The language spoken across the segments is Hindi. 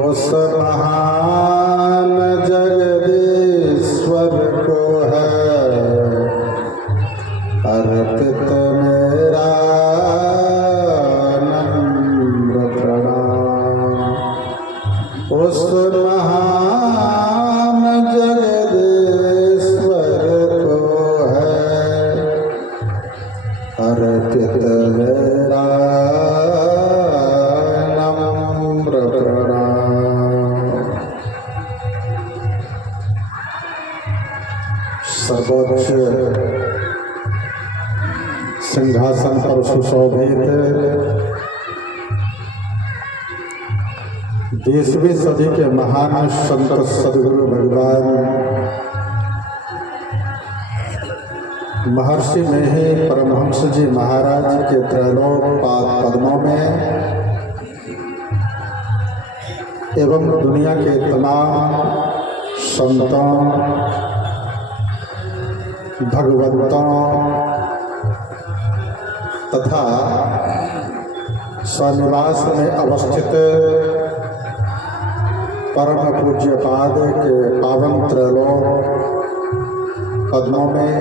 उस महान जगदीश्वर को है अर्पित मेरा नम्र प्रणाम। उस महान जगदीश्वर को है अर्पित मेरा नम्र प्रणाम। सर्वोच्च सिंहासन पर सुशोभित 20वीं सदी के महान संत सद्गुरु भगवान महर्षि में ही परमहंस जी महाराज के त्रैलोक पाद पद्मों में एवं दुनिया के तमाम संतों भगवंतों तथा स्वनिवास में अवस्थित परम पूज्य पाद के पावन त्रैलोक पद्मों में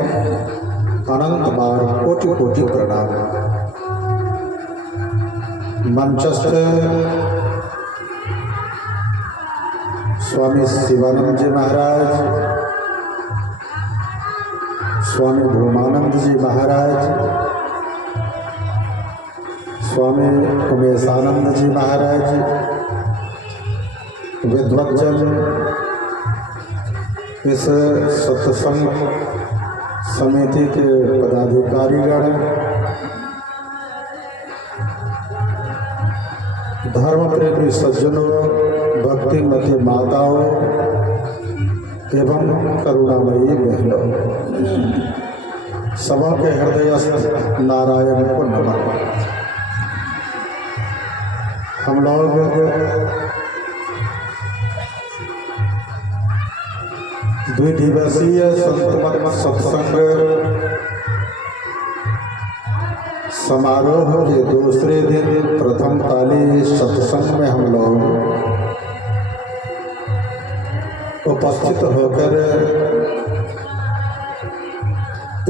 अनंत बार कोटि कोटि प्रणाम। मंचस्थ स्वामी शिवानंद जी महाराज, स्वामी भूमानंद जी महाराज, स्वामी उमेशानंद जी महाराज, विद्वज्जन इस सत्संग समिति के पदाधिकारीगण, धर्म प्रेमी सज्जनों, भक्तिमती माताओं एवं करुणामयी बहनों, सबों के हृदयस्थ नारायण को नमः। हम लोग द्विदिवसीय संतमत सत्संग समारोह के दूसरे दिन प्रथम ताली सत्संग में हम लोग उपस्थित होकर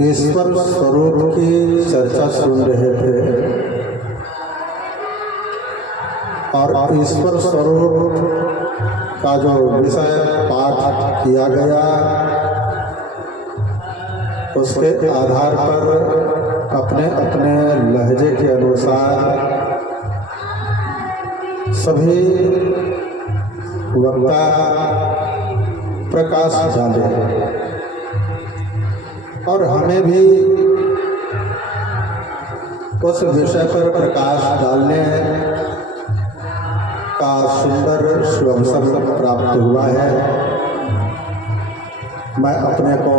ईश्वर स्वरूप की चर्चा सुन रहे थे और ईश्वर स्वरूप का जो विषय पाठ किया गया उसके आधार पर अपने अपने लहजे के अनुसार सभी वक्ता प्रकाश डाले और हमें भी उस विषय पर प्रकाश डालने का सुंदर अवसर प्राप्त हुआ है। मैं अपने को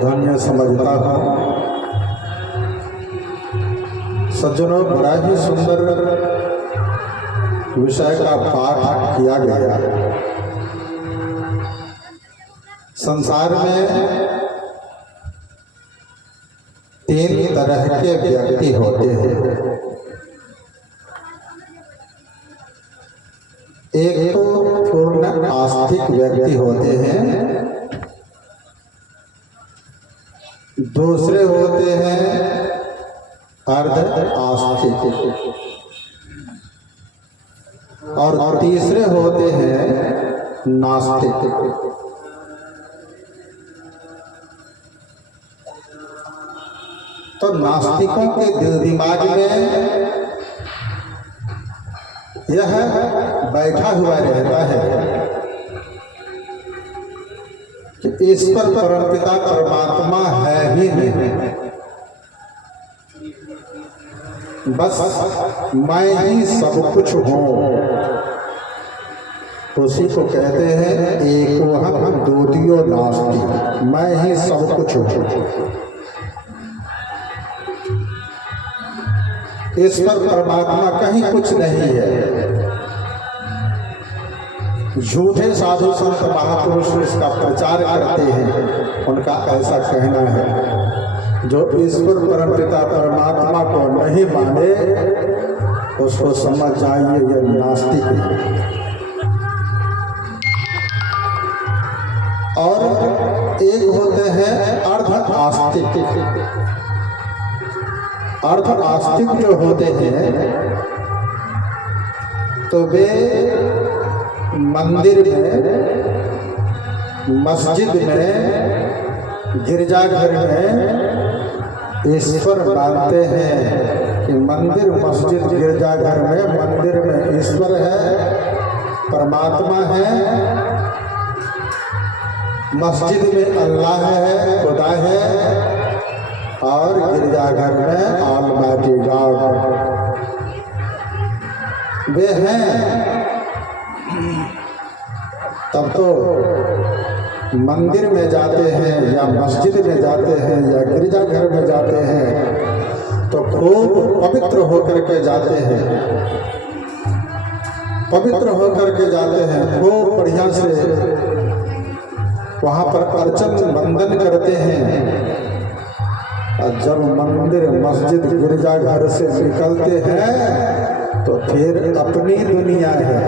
धन्य समझता हूँ। सज्जनों, बड़ा ही सुंदर विषय का पाठ किया गया। संसार में 3 तरह के व्यक्ति होते हैं। एक तो पूर्ण आस्तिक व्यक्ति होते हैं, दूसरे होते हैं अर्ध आस्तिक और तीसरे होते हैं नास्तिक। तो नास्तिकों के दिल दिमाग में यह बैठा हुआ रहता है कि ईश्वर परमपिता परमात्मा है ही नहीं, बस मैं ही सब कुछ हूँ। उसी को कहते हैं एकोहम द्वितीयो नास्ति, मैं ही सब कुछ हूँ। ईश्वर परमात्मा कहीं कुछ नहीं है। झूठे साधु संत महापुरुष इसका प्रचार करते हैं, उनका ऐसा कहना है जो ईश्वर परमपिता परमात्मा को नहीं माने उसको समझ जाइए ये नास्तिक है। और एक होते हैं अर्ध आस्तिक। अर्ध आस्तिक जो होते हैं तो वे मंदिर में, मस्जिद में, गिरजाघर में ईश्वर मानते हैं कि मंदिर, मस्जिद, गिरजाघर में, मंदिर में ईश्वर है, परमात्मा है, मस्जिद में अल्लाह है, खुदा है, और गिरजाघर में ऑलमाइटी गॉड वे हैं। तब तो मंदिर में जाते हैं या मस्जिद में जाते हैं या गिरजाघर में जाते हैं तो खूब पवित्र होकर के जाते हैं, पवित्र होकर के जाते हैं, खूब बढ़िया से वहाँ पर अर्चन वंदन करते हैं। और जब मंदिर, मस्जिद, गिरजाघर से निकलते हैं तो फिर अपनी दुनिया है,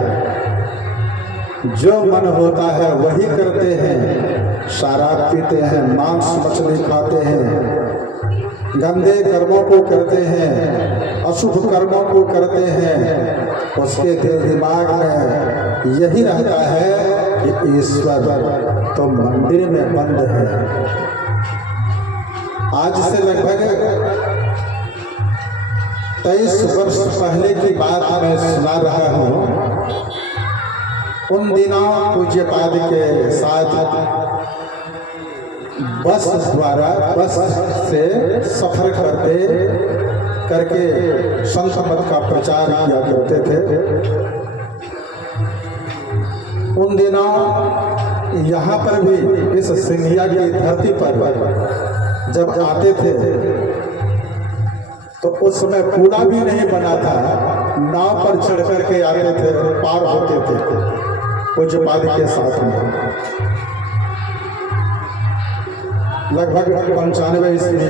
जो मन होता है वही करते हैं। शराब पीते हैं, मांस मछली खाते हैं, गंदे कर्मों को करते हैं, अशुभ कर्मों को करते हैं। उसके दिल दिमाग में यही रहता है कि ईश्वर तो मंदिर में बंद है। आज से लगभग 23 वर्ष पहले की बात मैं सुना रहा हूँ। उन दिनों पूज्यपाद के साथ बस से सफर करके संत मत का प्रचार किया करते थे। उन दिनों यहाँ पर भी इस सिंघिया की धरती पर जब आते थे तो उस समय पुला भी नहीं बना था, नाव पर चढ़ करके आते थे, पार होते थे पूज्यपाद के साथ में। लगभग 95 ईस्वी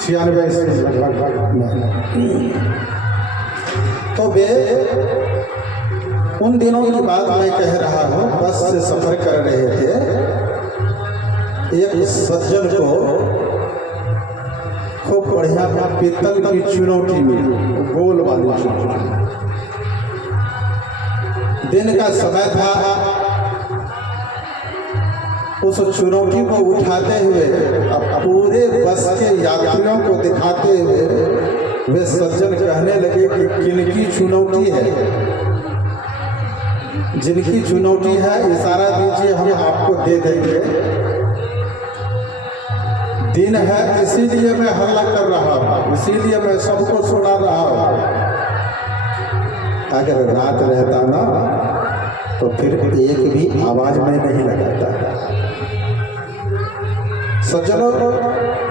96 ईस्वी लगभग में। तो वे उन दिनों की बात मैं कह रहा हूँ। बस से सफर कर रहे थे। एक सज्जन को खूब बढ़िया पीतल की चुनौती मिली, गोल वाली चुनौती। दिन का समय था। उस चुनौती को उठाते हुए अब पूरे बस के यात्रियों को दिखाते हुए वे सज्जन कहने लगे कि किनकी चुनौती है, जिनकी चुनौती है इशारा दीजिए, हम आपको दे देंगे। दिन है इसीलिए मैं हल्ला कर रहा हूँ, इसीलिए मैं सबको सुना रहा हूँ। अगर रात रहता ना तो फिर एक भी आवाज में नहीं लगाता। सज्जनों,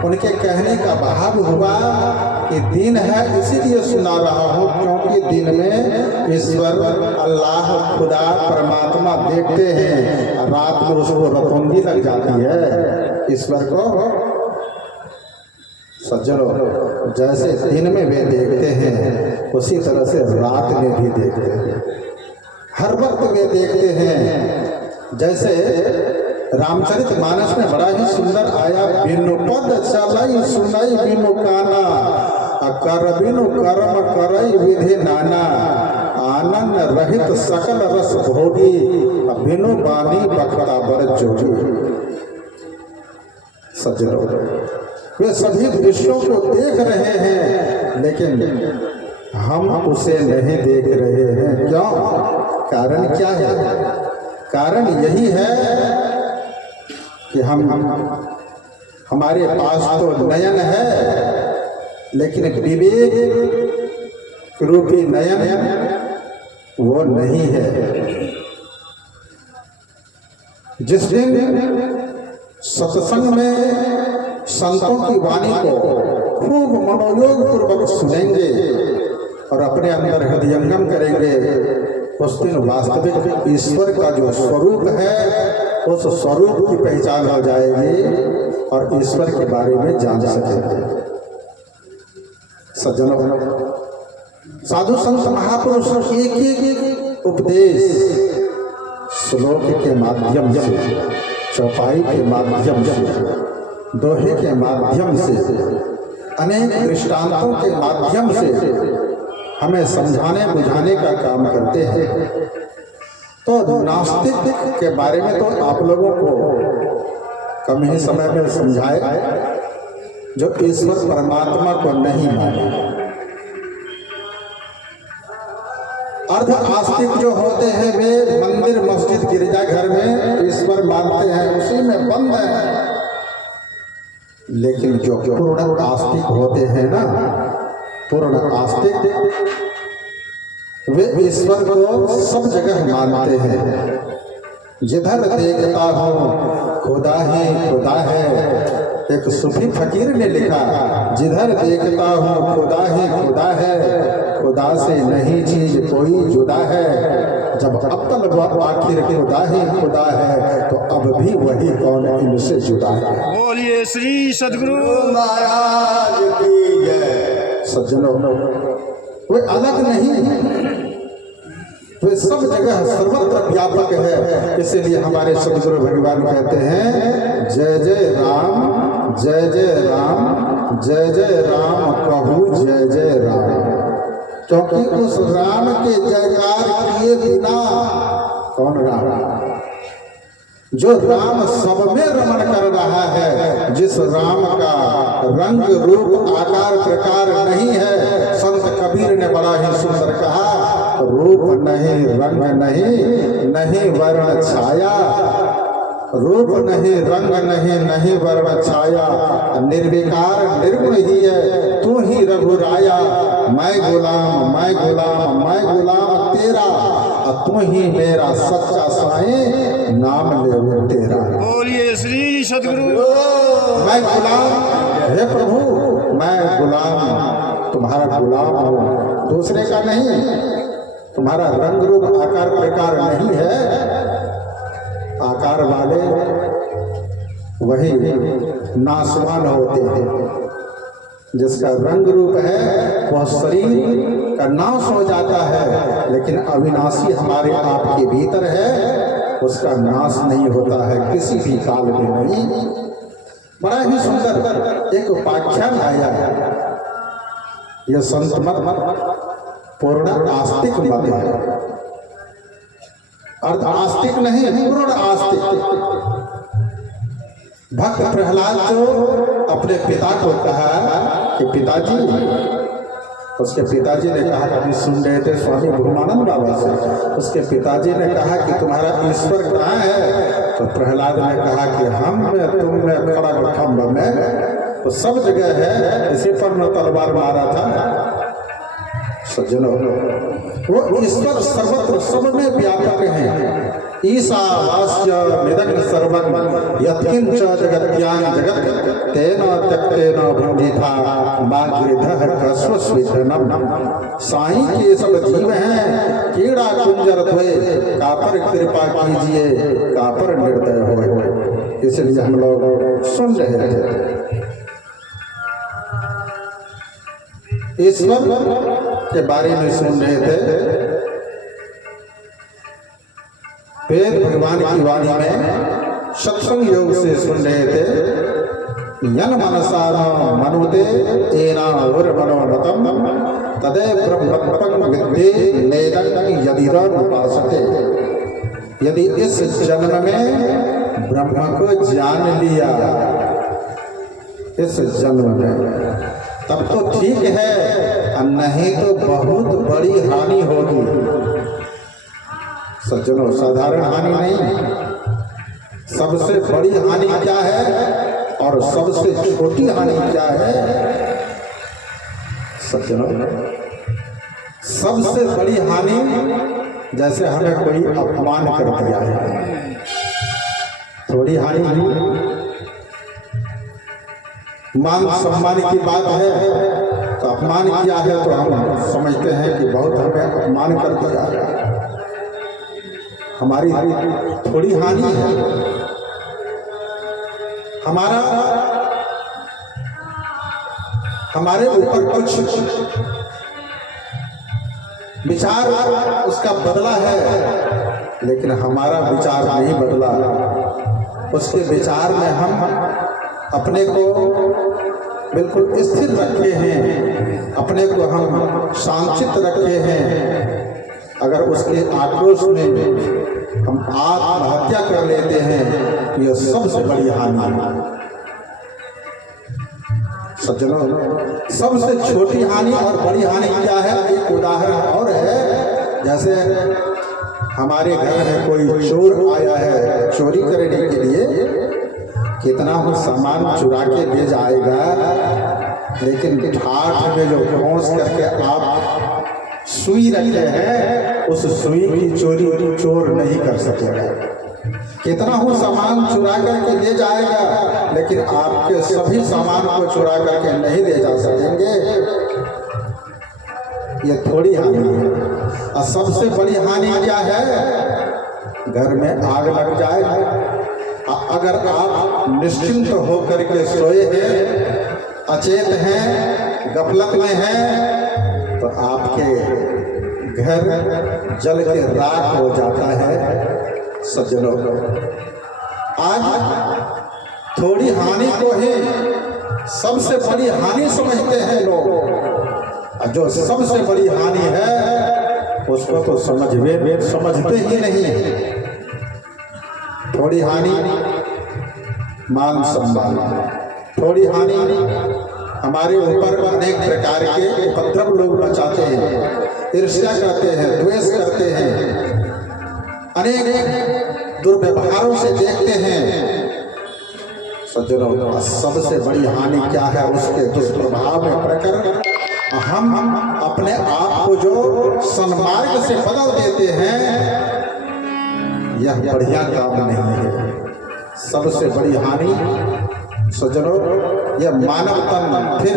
उनके कहने का भाव हुआ कि दिन है इसीलिए सुना रहा हूँ क्योंकि दिन में ईश्वर, अल्लाह, खुदा, परमात्मा देखते हैं। रात में उसको रतौंधी लग जाती है ईश्वर को। सज्जनों, जैसे दिन में वे देखते हैं उसी तरह से रात में भी देखते हैं। हर वक्त वे देखते हैं। जैसे रामचरितमानस में बड़ा ही सुंदर आया, बिनु पद चलई सुनई बिनु काना, कर बिनु कर्म करई विधि नाना, आनंद रहित सकल रस भोगी, बिनु बानी बखता बर जोगी। सज्जनों, वे सभी दृश्यों को देख रहे हैं लेकिन हम उसे नहीं देख रहे हैं। क्यों? कारण क्या है? कारण यही है कि हमारे पास तो नयन है लेकिन विवेक रूपी नयन वो नहीं है। जिस दिन सत्संग में संतों की वाणी को खूब मनोयोग पूर्वक सुनेंगे और अपने अंदर हृदयंगम करेंगे, उस दिन वास्तविक ईश्वर का जो स्वरूप है उस स्वरूप की पहचान हो जाएगी और ईश्वर के बारे में जान सकेंगे। सज्जनों, साधु संत महापुरुष एक एक उपदेश श्लोक के माध्यम से, चौपाई के माध्यम से, दोहे के माध्यम से, अनेक दृष्टांतों के माध्यम से हमें समझाने बुझाने का काम करते हैं। तो नास्तिक के बारे में तो आप लोगों को कम ही समय में समझाए, जो ईश्वर परमात्मा को नहीं माने। अर्ध आस्तिक जो होते हैं वे मंदिर मस्जिद गिरजाघर में ईश्वर मानते हैं, उसी में बंद है। लेकिन जो पूर्ण आस्तिक होते हैं ना, पूर्ण आस्तिक, वे ईश्वर को सब जगह मानते हैं। जिधर देखता हूँ खुदा ही खुदा है। एक सूफी फकीर ने लिखा, जिधर देखता हूँ खुदा ही खुदा है, खुदा से नहीं चीज कोई जुदा है। जब अव्वल आखिर खुदा ही खुदा है, तो अब भी वही कौन इनसे जुदा है। बोलिए श्री सद्गुरु महाराज की जय। सज्जनों, वे अलग नहीं, वे सब जगह सर्वत्र व्यापक है। इसीलिए हमारे सद्गुरु भगवान कहते हैं, जय जय राम जय जय राम, जय जय राम कहू जय जय राम। क्योंकि उस राम के जयकार किए बिना, कौन राम? जो राम सब में रमण कर रहा है, जिस राम का रंग रूप आकार प्रकार नहीं है। संत कबीर ने बड़ा ही सुंदर कहा, रूप नहीं रंग नहीं, नहीं वर्ण छाया। रूप नहीं रंग नहीं, नहीं वर्ण छाया। निर्विकार निर्गुण ही है, तू ही रघुराया। मैं गुलाम मैं गुलाम मैं गुलाम तेरा, तू ही मेरा सच्चा साईं, नाम ले वो तेरा। बोलिए श्री सद्गुरु। मैं गुलाम, हे प्रभु मैं गुलाम, तुम्हारा गुलाम हूँ, दूसरे का नहीं। तुम्हारा रंग रूप आकार प्रकार नहीं है। आकार वाले वही नासवान होते हैं। जिसका रंग रूप है वह शरीर का नाश हो जाता है, लेकिन अविनाशी हमारे आपके भीतर है, उसका नाश नहीं होता है किसी भी काल में नहीं। बड़ा ही सुंदर एक उपाख्यान आया है। यह संत मत पूर्ण आस्तिक मत है, अर्ध आस्तिक नहीं, पूर्ण आस्तिक। भक्त प्रहलाद जो अपने पिता को कहा कि पिताजी, उसके पिताजी ने कहा, कभी सुन रहे थे स्वामी भूमानंद बाबा से, उसके पिताजी ने कहा कि तुम्हारा ईश्वर कहाँ है? तो प्रहलाद ने कहा कि हम में तुम में खड़ा खम्भ में, तो सब जगह है, इसी पर न तलवार मारा था। सज्जनों, वो ईश्वर सर्वत्र सब में व्यापक है। ईशावास्य मिदं सर्वं यत्किंच जगत्यां जगत् तेन त्यक्तेन भुंजिथा मागृधः कस्वस्विधनम्। साईं के सब जीव हैं, कीड़ा कुंजर ध्वे, कापर कृपा कीजिए, कापर निर्दय होए। इसलिए हम लोग सुन रहे थे। ईश्वर के बारे में सुन रहे थे। वेद भगवान की वाणी में सत्संग योग से सुन रहे थे। यन मनसा मनुते एना और मनोमतम तदे ब्रह्मत्वं विद्धि नेदं यदिदं उपासते। यदि इस जन्म में ब्रह्म को जान लिया, इस जन्म में, तब तो ठीक है, नहीं तो बहुत बड़ी हानि होगी। सज्जनों, साधारण हानि नहीं, सबसे बड़ी हानि क्या है और सबसे छोटी हानि क्या है? सज्जनों, सबसे बड़ी हानि जैसे हमें कोई अपमान कर दिया है, थोड़ी हानि हुई। मान सम्मान की बात है, तो अपमान किया है तो हम समझते हैं कि बहुत हमें अपमान कर दिया, हमारी थोड़ी हानि है। हमारे ऊपर कुछ विचार उसका बदला है, लेकिन हमारा विचार नहीं बदला। उसके विचार में हम अपने को बिल्कुल स्थिर रखे हैं, अपने को हम शांतित रखे हैं। अगर उसके आक्रोश में हम आत्महत्या कर लेते हैं तो यह सबसे बड़ी हानि है। सज्जनों, सबसे छोटी हानि और बड़ी हानि क्या है? एक उदाहरण और है। जैसे हमारे घर में कोई चोर आया है चोरी करने के लिए, कितना वो सामान चुरा के ले जाएगा, लेकिन ठाठ में जो घोंस करके आप सुई रखते हैं, उस सुई की चोरी चोर नहीं कर सकेगा। कितना वो सामान चुरा करके ले जाएगा, लेकिन आपके सभी सामान को चुरा करके नहीं ले जा सकेंगे। ये थोड़ी हानि है। और सबसे बड़ी हानि क्या है? घर में आग लग जाए। अगर आप निश्चिंत होकर के सोए हैं, अचेत हैं, गफलत में हैं, तो आपके घर जल के राख हो जाता है। सज्जनों, आज थोड़ी हानि को ही सबसे बड़ी हानि समझते हैं लोग। जो सबसे बड़ी हानि है उसको तो समझते ही नहीं है। थोड़ी हानि मान सम्मान, थोड़ी हानि हमारे ऊपर अनेक प्रकार के उपद्रव लोग मचाते हैं, ईर्ष्या करते हैं, द्वेष करते हैं, अनेक दुर्व्यवहारों से देखते हैं। सज्जनों, सबसे बड़ी हानि क्या है? उसके दुष्प्रभाव में पड़कर हम अपने आप को जो सन्मार्ग से बदल देते हैं, यह बढ़िया काम नहीं है। सबसे बड़ी हानि सज्जनों, यह मानव तन फिर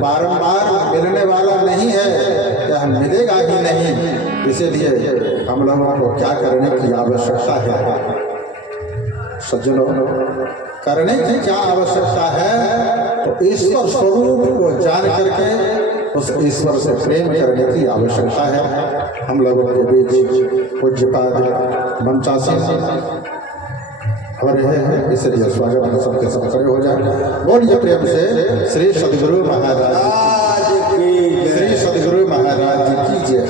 बारंबार मिलने वाला नहीं है, यह मिलेगा ही नहीं। इसीलिए हम लोगों को क्या करने की आवश्यकता है? सज्जनों, करने की क्या आवश्यकता है? तो ईश्वर स्वरूप को जान करके उस ईश्वर से प्रेम करने की आवश्यकता है। हम लोगों के बीच पूज्यपाद मंचासीन हो रहे हैं, इसलिए स्वागत में सबके सब खड़े हो जाए। बोलिए प्रेम से श्री सद्गुरु महाराज की, श्री सद्गुरु महाराज की जय।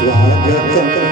स्वागत